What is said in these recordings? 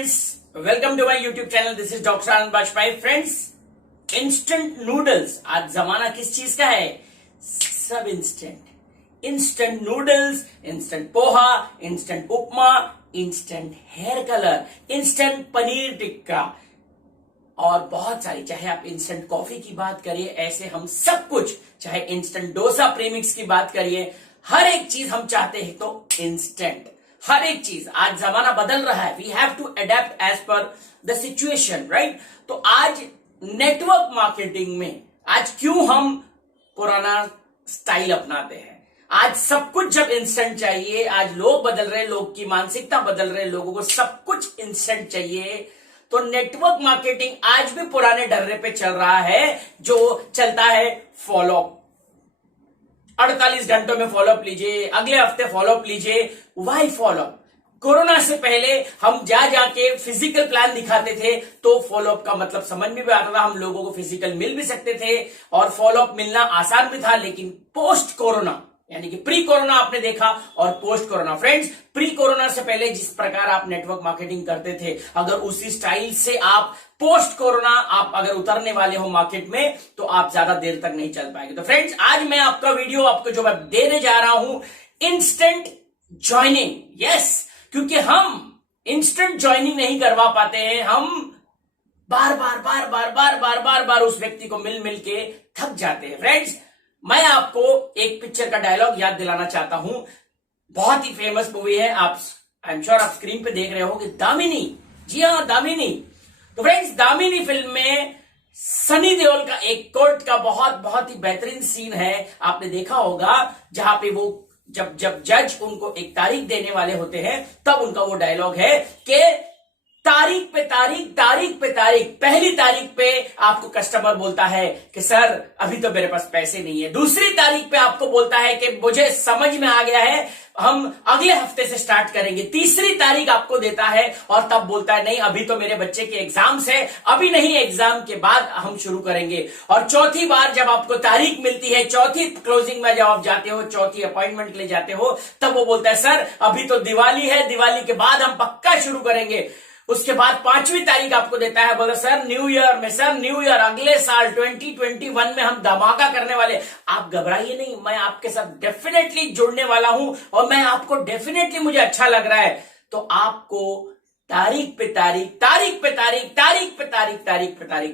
friends, welcome to my YouTube channel. This is Dr. Anand Bajpayee. Friends, instant noodles, आज जमाना किस चीज का है? सब instant noodles, instant poha, instant upma, instant hair colour, instant paneer tikka और बहुत सारी, चाहे आप इंस्टेंट कॉफी की बात करिए, ऐसे हम सब कुछ, चाहे इंस्टेंट डोसा प्रीमिक्स की बात करिए, हर एक चीज हम चाहते हैं तो इंस्टेंट, हर एक चीज। आज जमाना बदल रहा है, we have to adapt as per the situation, right? तो आज नेटवर्क मार्केटिंग में आज क्यों हम पुराना स्टाइल अपनाते हैं? आज सब कुछ जब इंस्टेंट चाहिए, आज लोग बदल रहे, लोग की मानसिकता बदल रहे, लोगों को सब कुछ इंस्टेंट चाहिए, तो नेटवर्क मार्केटिंग आज भी पुराने डर्रे पे चल रहा है, जो चलता है फॉलोअप। 48 घंटों में फॉलोअप लीजिए, अगले हफ्ते फॉलोअप लीजिए। Y follow up? कोरोना से पहले हम जाके फिजिकल प्लान दिखाते थे, तो फॉलोअप का मतलब समझ में भी आता था, हम लोगों को फिजिकल मिल भी सकते थे और फॉलोअप मिलना आसान भी था। लेकिन पोस्ट कोरोना, यानी कि प्री कोरोना आपने देखा और post corona. Friends, pre corona से पहले जिस प्रकार आप नेटवर्क मार्केटिंग करते थे, अगर उसी स्टाइल से आप पोस्ट कोरोना आप अगर उतरने वाले हो मार्केट में, तो आप ज्यादा देर तक नहीं चल पाएंगे। तो फ्रेंड्स, आज मैं आपका वीडियो आपको जो मैं देने जा रहा हूं, इंस्टेंट ज्वाइनिंग। यस, क्योंकि हम इंस्टेंट ज्वाइनिंग नहीं करवा पाते हैं, हम बार उस व्यक्ति को मिल के थक जाते हैं। फ्रेंड्स, मैं आपको एक पिक्चर का डायलॉग याद दिलाना चाहता हूं, बहुत ही फेमस मूवी है, आप आई एम श्योर आप स्क्रीन पे देख रहे हो कि दामिनी। जी हाँ, दामिनी। तो फ्रेंड्स, दामिनी फिल्म में सनी देओल का एक कोर्ट का बहुत ही बेहतरीन सीन है, आपने देखा होगा, जहां पे वो जब जज उनको एक तारीख देने वाले होते हैं, तब उनका वो डायलॉग है कि तारीख पे तारीख, पहली तारीख पे आपको कस्टमर बोलता है कि सर अभी तो मेरे पास पैसे नहीं है। दूसरी तारीख पे आपको बोलता है कि मुझे समझ में आ गया है, हम अगले हफ्ते से स्टार्ट करेंगे। तीसरी तारीख आपको देता है और तब बोलता है नहीं, अभी तो मेरे बच्चे के एग्जाम्स है, अभी नहीं, एग्जाम के बाद हम शुरू करेंगे। और चौथी बार जब आपको तारीख मिलती है, चौथी क्लोजिंग में जब आप जाते हो, चौथी अपॉइंटमेंट के लिए जाते हो, तब वो बोलता है सर अभी तो दिवाली है, दिवाली के बाद हम पक्का शुरू करेंगे। उसके बाद पांचवी तारीख आपको देता है, बोला सर न्यू ईयर में, सर न्यू ईयर अगले साल 2021 में हम धमाका करने वाले। आप घबराइए नहीं, मैं आपके साथ डेफिनेटली जुड़ने वाला हूं और मैं आपको डेफिनेटली, मुझे अच्छा लग रहा है। तो आपको तारीख पे तारीख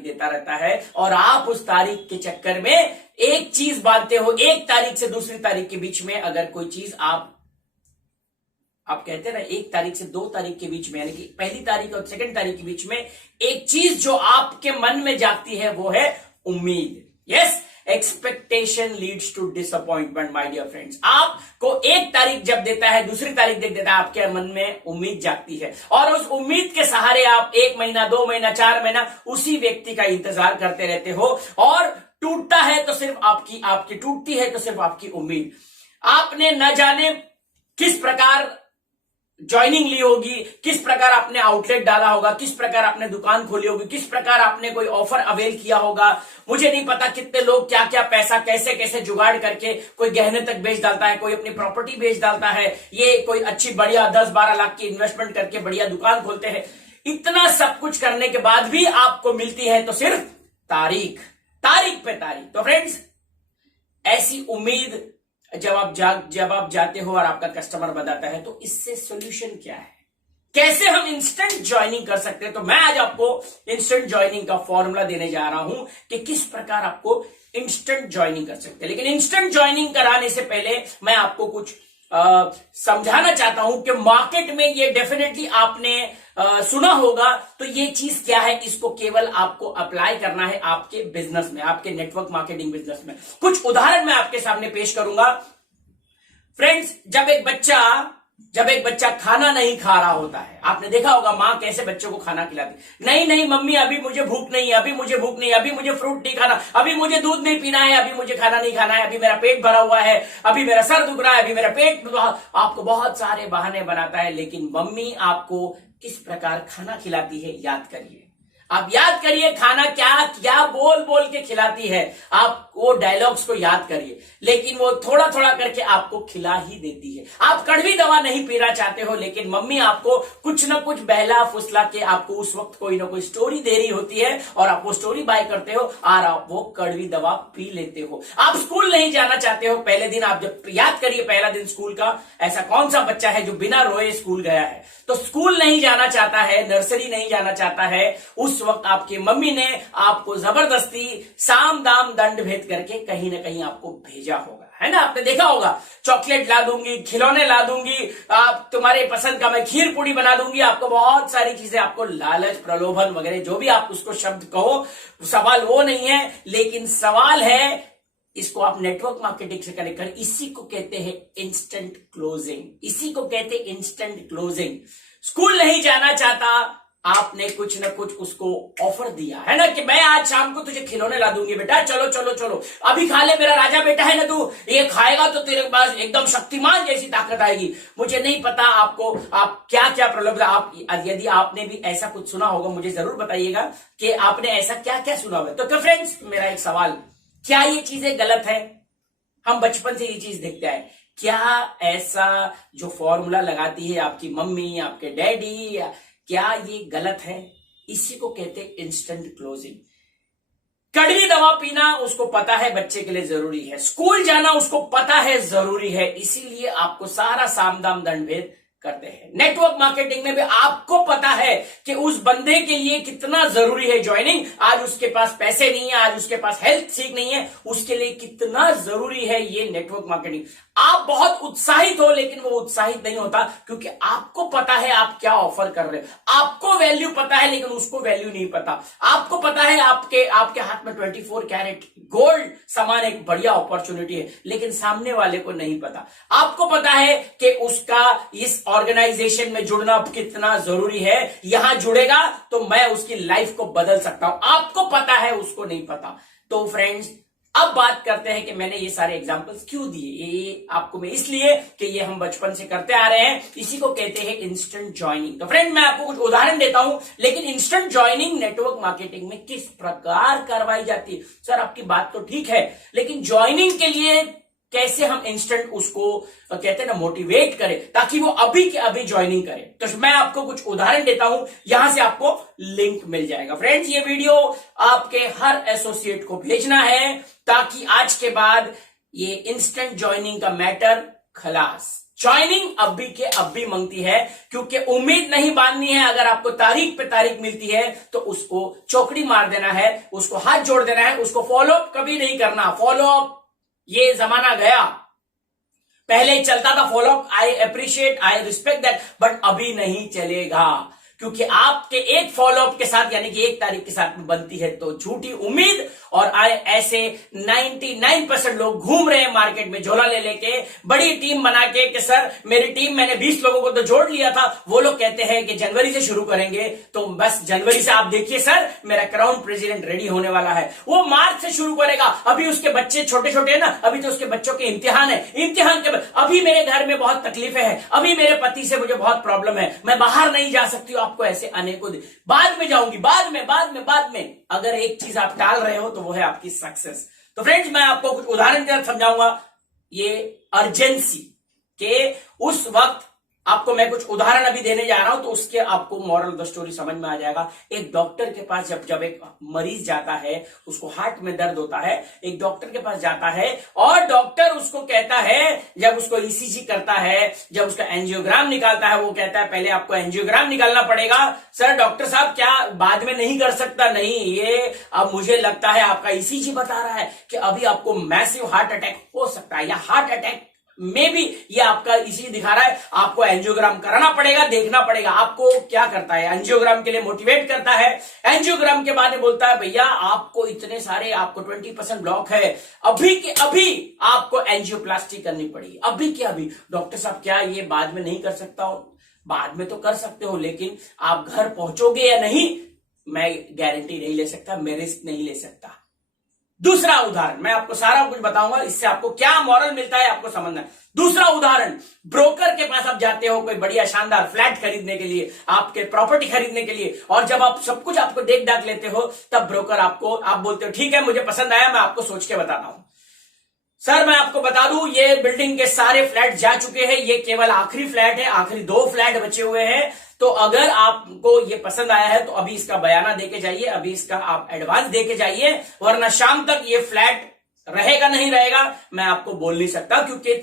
देता रहता है और आप उस तारीख के चक्कर में एक चीज बांधते हो। एक तारीख से दूसरी तारीख के बीच में अगर कोई चीज आप कहते हैं ना, एक तारीख से 2 तारीख के बीच में, यानी कि पहली तारीख और सेकंड तारीख के बीच में एक चीज जो आपके मन में जागती है, वो है उम्मीद। Yes, expectation leads to disappointment my dear friends. आपको एक तारीख जब देता है, दूसरी तारीख देता है, आपके मन में उम्मीद जागती है और उस उम्मीद के सहारे आप 1 महीना, 2 महीना, 4 महीना उसी व्यक्ति का इंतजार करते रहते हो। और टूटता है तो सिर्फ आपकी टूटती है तो सिर्फ आपकी उम्मीद। आपने न जाने किस प्रकार ज्वाइनिंग ली होगी, किस प्रकार आपने आउटलेट डाला होगा, किस प्रकार आपने दुकान खोली होगी, किस प्रकार आपने कोई ऑफर अवेल किया होगा। मुझे नहीं पता कितने लोग क्या क्या पैसा कैसे जुगाड़ करके, कोई गहने तक बेच डालता है, कोई अपनी प्रॉपर्टी बेच डालता है, ये कोई अच्छी बढ़िया 10-12 लाख की इन्वेस्टमेंट करके बढ़िया दुकान खोलते हैं। इतना सब कुछ करने के बाद भी आपको मिलती है तो सिर्फ तारीख पे तारीख। तो फ्रेंड्स, ऐसी उम्मीद जब आप जाते हो और आपका कस्टमर बताता है, तो इससे सॉल्यूशन क्या है? कैसे हम इंस्टेंट ज्वाइनिंग कर सकते हैं? तो मैं आज आपको इंस्टेंट ज्वाइनिंग का फॉर्मूला देने जा रहा हूं कि किस प्रकार आपको इंस्टेंट ज्वाइनिंग कर सकते हैं। लेकिन इंस्टेंट ज्वाइनिंग कराने से पहले मैं आपको कुछ समझाना चाहता हूं कि मार्केट में ये डेफिनेटली आपने सुना होगा, तो ये चीज क्या है, इसको केवल आपको अप्लाई करना है आपके बिजनेस में, आपके नेटवर्क मार्केटिंग बिजनेस में। कुछ उदाहरण मैं आपके सामने पेश करूंगा। फ्रेंड्स, जब एक बच्चा खाना नहीं खा रहा होता है, आपने देखा होगा मां कैसे बच्चों को खाना खिलाती, नहीं मम्मी अभी मुझे भूख नहीं है, अभी मुझे फ्रूट नहीं खाना, अभी मुझे दूध नहीं पीना है, अभी मुझे खाना नहीं खाना है, अभी मेरा पेट भरा हुआ है, अभी मेरा सर दुख रहा है, अभी मेरा पेट, आपको बहुत सारे बहाने बनाता है। लेकिन मम्मी आपको किस प्रकार खाना खिलाती है, याद करिए। आप याद करिए खाना क्या क्या बोल बोल के खिलाती है, आप वो डायलॉग्स को याद करिए, लेकिन वो थोड़ा थोड़ा करके आपको खिला ही देती है। आप कड़वी दवा नहीं पीना चाहते हो, लेकिन मम्मी आपको कुछ ना कुछ बहला फुसला के आपको उस वक्त कोई ना कोई स्टोरी दे रही होती है और आप वो स्टोरी बाय करते हो और आप वो कड़वी दवा पी लेते हो। आप स्कूल नहीं जाना चाहते हो, पहले दिन आप जब याद करिए पहला दिन स्कूल का, ऐसा कौन सा बच्चा है जो बिना रोए स्कूल गया है? तो स्कूल नहीं जाना चाहता है, नर्सरी नहीं जाना चाहता है, उस वक्त आपकी मम्मी ने आपको जबरदस्ती साम दाम दंड भेद करके कहीं ना कहीं आपको भेजा होगा, है ना? आपने देखा होगा, चॉकलेट ला दूंगी, खिलौने ला दूंगी, आप तुम्हारे पसंद का मैं खीर पूड़ी बना दूंगी, आपको बहुत सारी चीजें, आपको लालच प्रलोभन वगैरह जो भी आप उसको शब्द कहो, सवाल वो नहीं है, लेकिन सवाल है, इसको आप नेटवर्क मार्केटिंग से कनेक्ट करें, इसी को कहते हैं इंस्टेंट क्लोजिंग, इसी को कहते हैं इंस्टेंट क्लोजिंग। स्कूल नहीं जाना चाहता, आपने कुछ ना कुछ उसको ऑफर दिया है ना कि मैं आज शाम को तुझे खिलौने ला दूंगी बेटा, चलो चलो चलो अभी खा ले, मेरा राजा बेटा है ना तू, ये खाएगा तो तेरे पास एकदम शक्तिमान जैसी ताकत आएगी। मुझे नहीं पता आपको आप क्या क्या प्रलोभ, आप यदि आपने भी ऐसा कुछ सुना होगा मुझे जरूर बताइएगा कि आपने ऐसा क्या क्या सुना होगा। तो फ्रेंड्स मेरा एक सवाल, क्या ये चीजें गलत है? हम बचपन से ये चीज देखते हैं, क्या ऐसा जो फॉर्मूला लगाती है आपकी मम्मी, आपके डैडी, क्या ये गलत है? इसी को कहते हैं इंस्टेंट क्लोजिंग। कड़वी दवा पीना उसको पता है बच्चे के लिए जरूरी है, स्कूल जाना उसको पता है जरूरी है, इसीलिए आपको सारा साम दाम दंड भेद करते हैं। नेटवर्क मार्केटिंग में भी आपको पता है कि उस बंदे के लिए कितना जरूरी है ज्वाइनिंग, आज उसके पास पैसे नहीं है, आज उसके पास हेल्थ ठीक नहीं है, उसके लिए कितना जरूरी है ये नेटवर्क मार्केटिंग। आप बहुत उत्साहित हो, लेकिन वो उत्साहित नहीं होता क्योंकि आपको पता है आप क्या ऑफर कर रहे हो, आपको वैल्यू पता है लेकिन उसको वैल्यू नहीं पता। आपको पता है आपके हाथ में 24 कैरेट गोल्ड सामान एक बढ़िया अपॉर्चुनिटी है, लेकिन सामने वाले को नहीं पता। आपको पता है कि उसका इस ऑर्गेनाइजेशन में जुड़ना कितना जरूरी है, यहां जुड़ेगा तो मैं उसकी लाइफ को बदल सकता हूं, आपको पता है उसको नहीं पता। तो फ्रेंड्स अब बात करते हैं कि मैंने ये सारे एग्जांपल्स क्यों दिए, ये आपको मैं इसलिए कि ये हम बचपन से करते आ रहे हैं, इसी को कहते हैं इंस्टेंट ज्वाइनिंग। तो फ्रेंड मैं आपको कुछ उदाहरण देता हूं, लेकिन इंस्टेंट ज्वाइनिंग नेटवर्क मार्केटिंग में किस प्रकार करवाई जाती है? सर आपकी बात तो ठीक है, लेकिन ज्वाइनिंग के लिए कैसे हम इंस्टेंट उसको कहते हैं ना मोटिवेट करें ताकि वो अभी के अभी ज्वाइनिंग करे? तो मैं आपको कुछ उदाहरण देता हूं, यहां से आपको लिंक मिल जाएगा। फ्रेंड्स ये वीडियो आपके हर एसोसिएट को भेजना है ताकि आज के बाद ये इंस्टेंट ज्वाइनिंग का मैटर खलास। ज्वाइनिंग अभी के अभी मांगती है, क्योंकि उम्मीद नहीं बांधनी है। अगर आपको तारीख पे तारीख मिलती है तो उसको चौकड़ी मार देना है, उसको हाथ जोड़ देना है, उसको फॉलो अप कभी नहीं करना। फॉलो अप ये जमाना गया, पहले चलता था follow up, I appreciate, I respect that, but अभी नहीं चलेगा, क्योंकि आपके एक फॉलोअप के साथ यानी कि एक तारीख के साथ में बनती है तो झूठी उम्मीद। और ऐसे 99% लोग घूम रहे हैं मार्केट में झोला ले लेके, बड़ी टीम बना के कि सर मेरी टीम, मैंने 20 लोगों को तो जोड़ लिया था, वो लोग कहते हैं कि जनवरी से शुरू करेंगे, तो बस जनवरी से आप देखिए सर मेरा क्राउन प्रेसिडेंट रेडी होने वाला है। वो मार्च से शुरू करेगा, अभी उसके बच्चे छोटे छोटे हैं ना, अभी तो उसके बच्चों के इम्तिहान है, इम्तिहान के अभी मेरे घर में बहुत तकलीफें हैं, अभी मेरे पति से मुझे बहुत प्रॉब्लम है, मैं बाहर नहीं जा सकती हूं। आपको ऐसे अनेकों बाद में जाऊंगी, बाद में अगर एक चीज आप टाल रहे हो तो वो है आपकी सक्सेस। तो फ्रेंड्स मैं आपको कुछ उदाहरण के साथ समझाऊंगा ये अर्जेंसी के उस वक्त। आपको मैं कुछ उदाहरण अभी देने जा रहा हूं तो उसके आपको मॉरल ऑफ द स्टोरी समझ में आ जाएगा। एक डॉक्टर के पास जब एक मरीज जाता है, उसको हार्ट में दर्द होता है, एक डॉक्टर के पास जाता है और डॉक्टर उसको कहता है, जब उसको ईसीजी करता है, जब उसका एंजियोग्राम निकालता है, वो कहता है पहले आपको एंजियोग्राम निकालना पड़ेगा। सर डॉक्टर साहब क्या बाद में नहीं कर सकता? नहीं, ये अब मुझे लगता है आपका ईसीजी बता रहा है कि अभी आपको मैसिव हार्ट अटैक हो सकता है, या हार्ट अटैक में भी ये आपका इसी दिखा रहा है, आपको एंजियोग्राम कराना पड़ेगा, देखना पड़ेगा। आपको क्या करता है? एंजियोग्राम के लिए मोटिवेट करता है। एंजियोग्राम के बाद बोलता है भैया आपको इतने सारे, आपको 20% ब्लॉक है, अभी के अभी आपको एंजियोप्लास्टी करनी पड़ेगी, अभी के अभी। डॉक्टर साहब क्या ये बाद में नहीं कर सकता हूं? बाद में तो कर सकते हो, लेकिन आप घर पहुंचोगे या नहीं मैं गारंटी नहीं ले सकता, मैं रिस्क नहीं ले सकता। दूसरा उदाहरण, मैं आपको सारा कुछ बताऊंगा, इससे आपको क्या मॉरल मिलता है आपको समझना है। दूसरा उदाहरण, ब्रोकर के पास आप जाते हो कोई बढ़िया शानदार फ्लैट खरीदने के लिए, आपके प्रॉपर्टी खरीदने के लिए, और जब आप सब कुछ आपको देख दाख लेते हो, तब ब्रोकर आप बोलते हो ठीक है मुझे पसंद आया, मैं आपको सोच के बताता हूं। सर मैं आपको बता दूं ये बिल्डिंग के सारे फ्लैट जा चुके हैं, ये केवल आखिरी फ्लैट है, आखिरी 2 फ्लैट बचे हुए हैं, तो अगर आपको ये पसंद आया है तो अभी इसका बयाना देके जाइए, अभी इसका आप एडवांस देके जाइए, वरना शाम तक ये फ्लैट रहेगा नहीं रहेगा मैं आपको बोल नहीं सकता, क्योंकि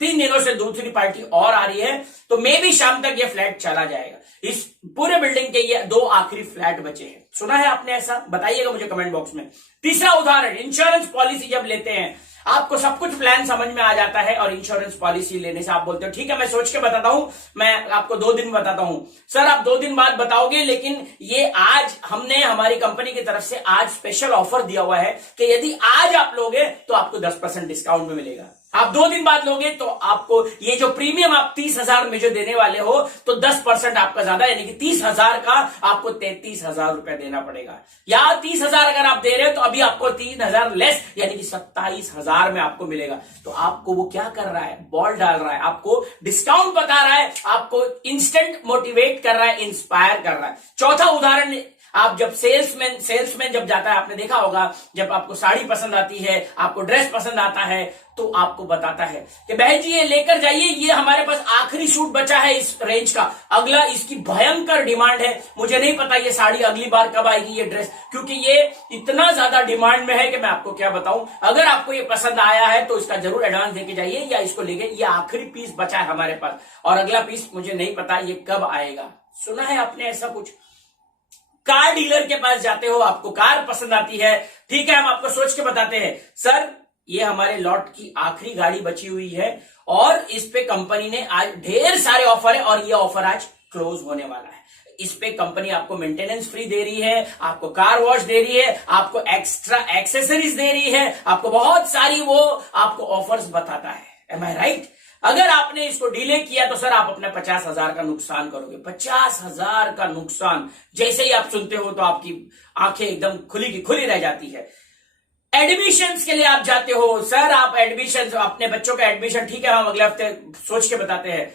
3 दिनों से दूसरी पार्टी और आ रही है, तो मे भी शाम तक ये फ्लैट चला जाएगा। इस पूरे बिल्डिंग के ये 2 आखिरी फ्लैट बचे हैं। सुना है आपने ऐसा? बताइएगा मुझे कमेंट बॉक्स में। तीसरा उदाहरण, इंश्योरेंस पॉलिसी जब लेते हैं, आपको सब कुछ प्लान समझ में आ जाता है और इंश्योरेंस पॉलिसी लेने से आप बोलते हो ठीक है मैं सोच के बताता हूं, मैं आपको 2 दिन बताता हूं। सर आप 2 दिन बाद बताओगे, लेकिन ये आज हमने हमारी कंपनी की तरफ से आज स्पेशल ऑफर दिया हुआ है कि यदि आज आप लोगे तो आपको 10% डिस्काउंट में मिलेगा। आप 2 दिन बाद लोगे तो आपको ये जो प्रीमियम आप 30,000 में जो देने वाले हो, तो 10% आपका ज्यादा, यानी कि 30,000 का आपको 33,000 रुपया देना पड़ेगा। या 30,000 अगर आप दे रहे हो तो अभी आपको 3,000 लेस, यानी कि 27,000 में आपको मिलेगा। तो आपको वो क्या कर रहा है, बॉल डाल रहा है, आपको डिस्काउंट बता रहा है, आपको इंस्टेंट मोटिवेट कर रहा है, इंस्पायर कर रहा है। चौथा उदाहरण, आप जब सेल्समैन जब जाता है, आपने देखा होगा जब आपको साड़ी पसंद आती है, आपको ड्रेस पसंद आता है, तो आपको बताता है कि बहन जी ये लेकर जाइए, ये हमारे पास आखिरी सूट बचा है इस रेंज का, अगला इसकी भयंकर डिमांड है, मुझे नहीं पता ये साड़ी अगली बार कब आएगी, ये ड्रेस, क्योंकि ये इतना ज्यादा डिमांड में है कि मैं आपको क्या बताऊं। अगर आपको ये पसंद आया है तो इसका जरूर एडवांस देके जाइए, या इसको लेके, ये आखिरी पीस बचा है हमारे पास, और अगला पीस मुझे नहीं पता ये कब आएगा। सुना है आपने ऐसा कुछ? कार डीलर के पास जाते हो, आपको कार पसंद आती है, ठीक है हम आपको सोच के बताते हैं सर ये हमारे लॉट की आखिरी गाड़ी बची हुई है और इस पे कंपनी ने आज ढेर सारे ऑफर है और ये ऑफर आज क्लोज होने वाला है। इस पे कंपनी आपको मेंटेनेंस फ्री दे रही है, आपको कार वॉश दे रही है, आपको एक्स्ट्रा एक्सेसरीज दे रही है, आपको बहुत सारी वो आपको ऑफर्स बताता है। एम आई राइट? अगर आपने इसको डिले किया तो सर आप अपने 50,000 का नुकसान करोगे। 50,000 का नुकसान जैसे ही आप सुनते हो तो आपकी आंखें एकदम खुली की खुली रह जाती है। एडमिशंस के लिए आप जाते हो, सर आप एडमिशन, अपने बच्चों का एडमिशन, ठीक है हम अगले हफ्ते सोच के बताते हैं,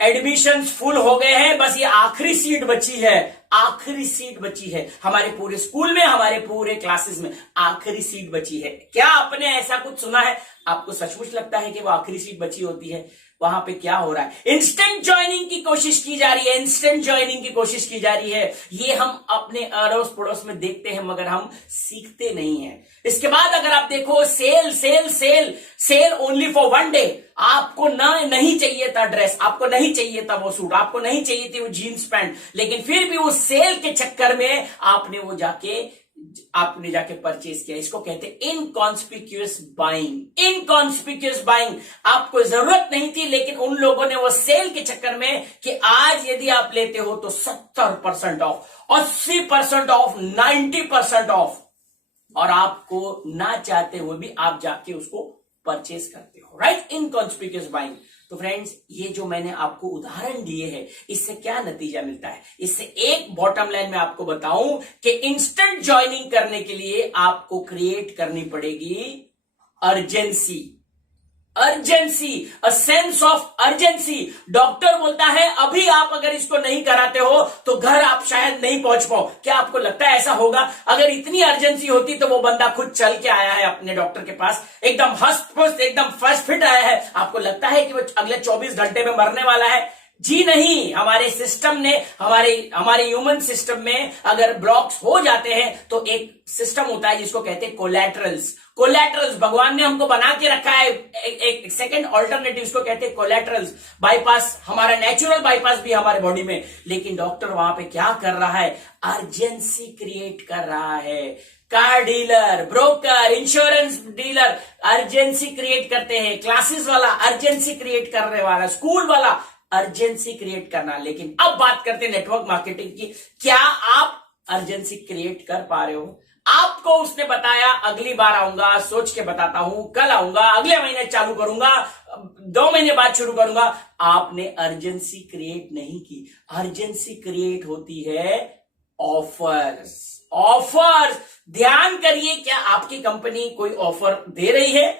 एडमिशंस फुल हो गए हैं, बस ये आखिरी सीट बची है, आखिरी सीट बची है हमारे पूरे स्कूल में, हमारे पूरे क्लासेस में आखिरी सीट बची है। क्या आपने ऐसा कुछ सुना है? आपको सचमुच लगता है कि वो आखिरी सीट बची होती है? वहां पे क्या हो रहा है? इंस्टेंट ज्वाइनिंग की कोशिश की जा रही है, इंस्टेंट ज्वाइनिंग की कोशिश की जा रही है। ये हम अपने अड़ोस पड़ोस में देखते हैं मगर हम सीखते नहीं हैं। इसके बाद अगर आप देखो sale sale sale sale only for 1 day. आपको नहीं चाहिए था ड्रेस, आपको नहीं चाहिए था वो सूट, आपको नहीं चाहिए थी वो जीन्स पैंट, लेकिन फिर भी वो सेल के चक्कर में आपने जाके परचेज किया। इसको कहते हैं इनकॉन्स्पिक्यूअस बाइंग। इनकॉन्स्पिक्यूअस बाइंग, आपको जरूरत नहीं थी लेकिन उन लोगों ने वो सेल के चक्कर में कि आज यदि आप लेते हो तो 70% ऑफ, 80% ऑफ, 90% ऑफ, और आपको ना चाहते हुए भी आप जाके उसको परचेज करते हो। राइट? इनकॉन्स्पिक्यूअस बाइंग। तो फ्रेंड्स ये जो मैंने आपको उदाहरण दिए हैं इससे क्या नतीजा मिलता है? इससे एक बॉटम लाइन में आपको बताऊं कि इंस्टेंट ज्वाइनिंग करने के लिए आपको क्रिएट करनी पड़ेगी urgency. Urgency, a sense of urgency. Doctor बोलता है अभी आप अगर इसको नहीं कराते हो तो घर आप शायद नहीं पहुंच पाओ। क्या आपको लगता है ऐसा होगा? अगर इतनी अर्जेंसी होती तो वो बंदा खुद चल के आया है अपने डॉक्टर के पास, एकदम हस्त पुस्त, एकदम फर्स्ट फिट आया है। आपको लगता है कि वो अगले 24 घंटे में मरने वाला है? जी नहीं। हमारे सिस्टम ने, हमारे ह्यूमन सिस्टम में अगर ब्लॉक्स हो जाते हैं तो एक सिस्टम होता है जिसको कहते हैं कोलैटरल्स। कोलैटरल्स भगवान ने हमको बना के रखा है, एक सेकंड ऑल्टरनेटिव, इसको कहते हैं कोलैटरल्स। बाईपास, हमारा नेचुरल बाईपास भी हमारे बॉडी में, लेकिन डॉक्टर वहां पे क्या कर रहा है? अर्जेंसी क्रिएट कर रहा है। Car dealer, broker, insurance dealer urgency create करते हैं, क्लासेस वाला अर्जेंसी क्रिएट करने वाला, स्कूल वाला अर्जेंसी क्रिएट करना। लेकिन अब बात करते हैं नेटवर्क मार्केटिंग की। क्या आप अर्जेंसी क्रिएट कर पा रहे हो? आपको उसने बताया अगली बार आऊंगा, सोच के बताता हूं, कल आऊंगा, अगले महीने चालू करूंगा, 2 महीने बाद शुरू करूंगा। आपने अर्जेंसी क्रिएट नहीं की। अर्जेंसी क्रिएट होती है ऑफर्स। ऑफर्स, ध्यान करिए, क्या आपकी कंपनी कोई ऑफर दे रही है?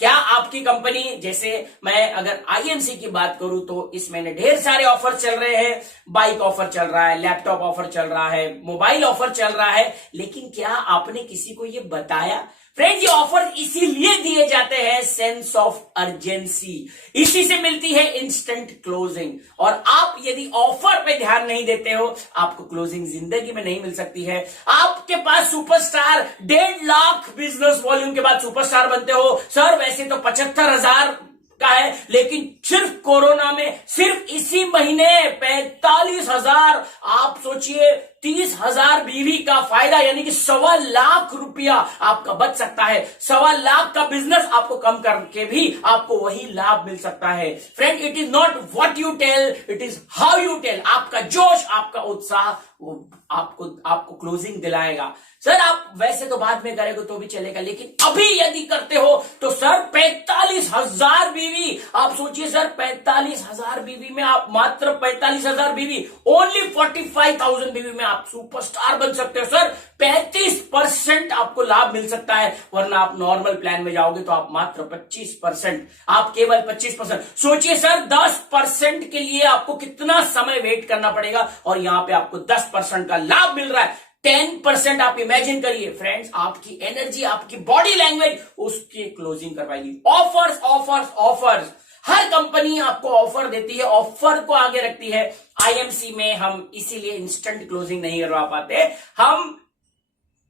क्या आपकी कंपनी, जैसे मैं अगर आईएमसी की बात करूं तो इस महीने ढेर सारे ऑफर चल रहे हैं। बाइक ऑफर चल रहा है, लैपटॉप ऑफर चल रहा है, मोबाइल ऑफर चल रहा है, लेकिन क्या आपने किसी को ये बताया? फ्रेंड्स, ये ऑफर इसीलिए दिए जाते हैं, सेंस ऑफ अर्जेंसी, इसी से मिलती है इंस्टेंट क्लोजिंग। और आप यदि ऑफर पे ध्यान नहीं देते हो, आपको क्लोजिंग जिंदगी में नहीं मिल सकती है। आपके पास सुपरस्टार 1.5 लाख बिजनेस वॉल्यूम के बाद सुपरस्टार बनते हो। सर वैसे तो 75,000 का है, लेकिन सिर्फ कोरोना में सिर्फ इसी महीने 45,000, आप सोचिए 30,000 बीवी का फायदा, यानी कि 1.25 लाख रुपया आपका बच सकता है। 1.25 लाख का बिजनेस आपको कम करके भी आपको वही लाभ मिल सकता है। Friend, it is not what you tell, it is how you tell. आपका जोश, आपका उत्साह वो आपको क्लोजिंग दिलाएगा। सर आप वैसे तो बाद में करेंगे तो भी चलेगा, लेकिन अभी यदि करते हो तो सर 45,000 बीवी, आप सोचिए सर 45,000 बीवी में आप मात्र 45,000 बीवी, ओनली 45,000 बीवी में आप सुपरस्टार बन सकते हो। सर 35% आपको लाभ मिल सकता है, वरना आप नॉर्मल प्लान में जाओगे तो आप मात्र 25%, आप केवल 25%। सोचिए सर 10% के लिए आपको कितना समय वेट करना पड़ेगा, और यहां पे आपको 10% का लाभ मिल रहा है। 10% आप इमेजिन करिए फ्रेंड्स, आपकी एनर्जी, आपकी बॉडी लैंग्वेज उसकी क्लोजिंग करवाएगी। ऑफर्स, ऑफर्स, ऑफर्स, हर कंपनी आपको ऑफर देती है, ऑफर को आगे रखती है। आईएमसी में हम इसीलिए इंस्टेंट क्लोजिंग नहीं करवा पाते, हम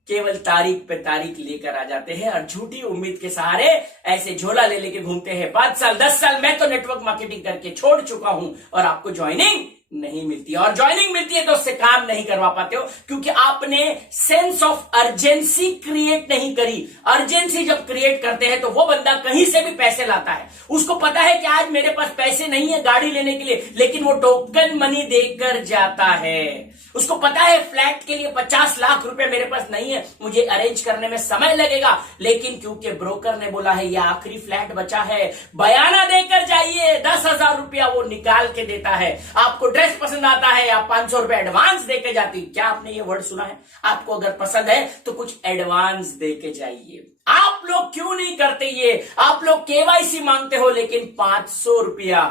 केवल तारीख पे तारीख लेकर आ जाते हैं और झूठी उम्मीद के सहारे ऐसे झोला ले लेके घूमते हैं। 5 साल 10 साल मैं तो नेटवर्क मार्केटिंग करके छोड़ चुका हूं, और आपको ज्वाइनिंग नहीं मिलती, और ज्वाइनिंग मिलती है तो उससे काम नहीं करवा पाते हो, क्योंकि आपने सेंस ऑफ अर्जेंसी क्रिएट नहीं करी। अर्जेंसी जब क्रिएट करते हैं तो वो बंदा कहीं से भी पैसे लाता है, उसको पता है कि आज मेरे पास पैसे नहीं है गाड़ी लेने के लिए, लेकिन वो टोकन मनी देकर जाता है। उसको पता है फ्लैट के लिए 50 लाख रुपए मेरे पास नहीं है, मुझे अरेंज करने में समय लगेगा, लेकिन क्योंकि ब्रोकर ने बोला है ये आखिरी फ्लैट बचा है, बयाना देकर जाइए, 10,000 रुपया वो निकाल के देता है। आपको ड्रेस पसंद आता है, आप 500 रुपए एडवांस देके जाती। क्या आपने ये वर्ड सुना है? आपको अगर पसंद है तो कुछ एडवांस देके जाइए। आप लोग क्यों नहीं करते ये? आप लोग केवाईसी मांगते हो, लेकिन 500 रुपया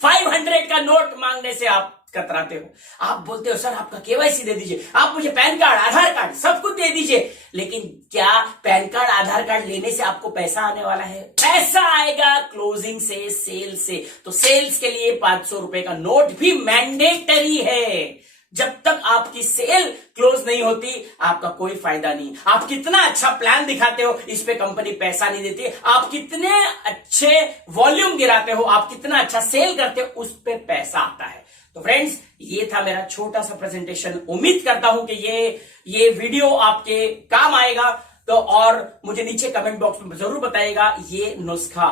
500 का नोट मांगने से आप कतराते हो। आप बोलते हो सर आपका केवाईसी दे दीजिए, आप मुझे पैन कार्ड, आधार कार्ड सब कुछ दे दीजिए, लेकिन क्या पैन कार्ड, आधार कार्ड लेने से आपको पैसा आने वाला है? पैसा आएगा क्लोजिंग से, सेल से। तो सेल्स के लिए 500 रुपए का नोट भी मैंडेटरी है। जब तक आपकी सेल क्लोज नहीं होती, आपका कोई फायदा नहीं। आप कितना अच्छा प्लान दिखाते हो, इस पे कंपनी पैसा नहीं देती। आप कितने अच्छे वॉल्यूम गिराते हो, आप कितना अच्छा सेल करते हो, उस पे पैसा आता है। तो फ्रेंड्स, ये था मेरा छोटा सा प्रेजेंटेशन। उम्मीद करता हूं कि ये वीडियो आपके काम आएगा। तो और मुझे नीचे कमेंट बॉक्स में जरूर बताइएगा ये नुस्खा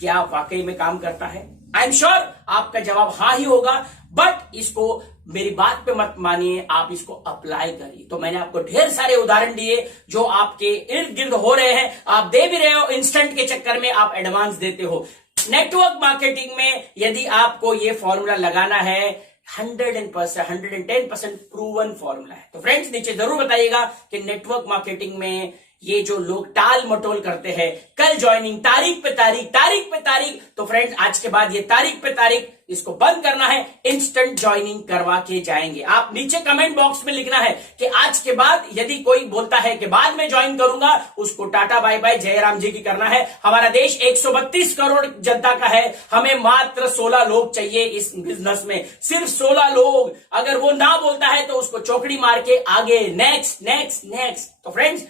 क्या वाकई में काम करता है। आई एम श्योर आपका जवाब हाँ ही होगा, बट इसको मेरी बात पे मत मानिए, आप इसको अप्लाई करिए। तो मैंने आपको ढेर सारे उदाहरण दिए जो आपके इर्द गिर्द हो रहे हैं, आप दे भी रहे हो, इंस्टेंट के चक्कर में आप एडवांस देते हो। नेटवर्क मार्केटिंग में यदि आपको ये फॉर्मूला लगाना है, 110% प्रूवन फॉर्मूला है। तो फ्रेंड्स, नीचे जरूर बताइएगा कि नेटवर्क मार्केटिंग में ये जो लोग टाल मटोल करते हैं, कल ज्वाइनिंग, तारीख पे तारीख, तारीख पे तारीख, तो फ्रेंड्स आज के बाद ये तारीख पे तारीख इसको बंद करना है, इंस्टेंट ज्वाइनिंग करवा के जाएंगे। आप नीचे कमेंट बॉक्स में लिखना है कि आज के बाद यदि कोई बोलता है कि बाद में ज्वाइन करूंगा, उसको टाटा बाय बाय, जयराम जी की करना है। हमारा देश 132 करोड़ जनता का है, हमें मात्र 16 लोग चाहिए इस बिजनेस में, सिर्फ 16 लोग। अगर वो ना बोलता है तो उसको चौकड़ी मार के आगे, नेक्स्ट नेक्स्ट नेक्स्ट। तो friends,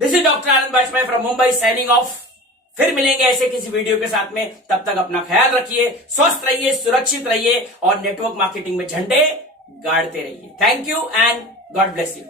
this is doctor Anand Bajpayee from Mumbai signing off. फिर मिलेंगे ऐसे किसी वीडियो के साथ में। तब तक अपना ख्याल रखिए, स्वस्थ रहिए, सुरक्षित रहिए और नेटवर्क मार्केटिंग में झंडे गाड़ते रहिए। Thank you and God bless you.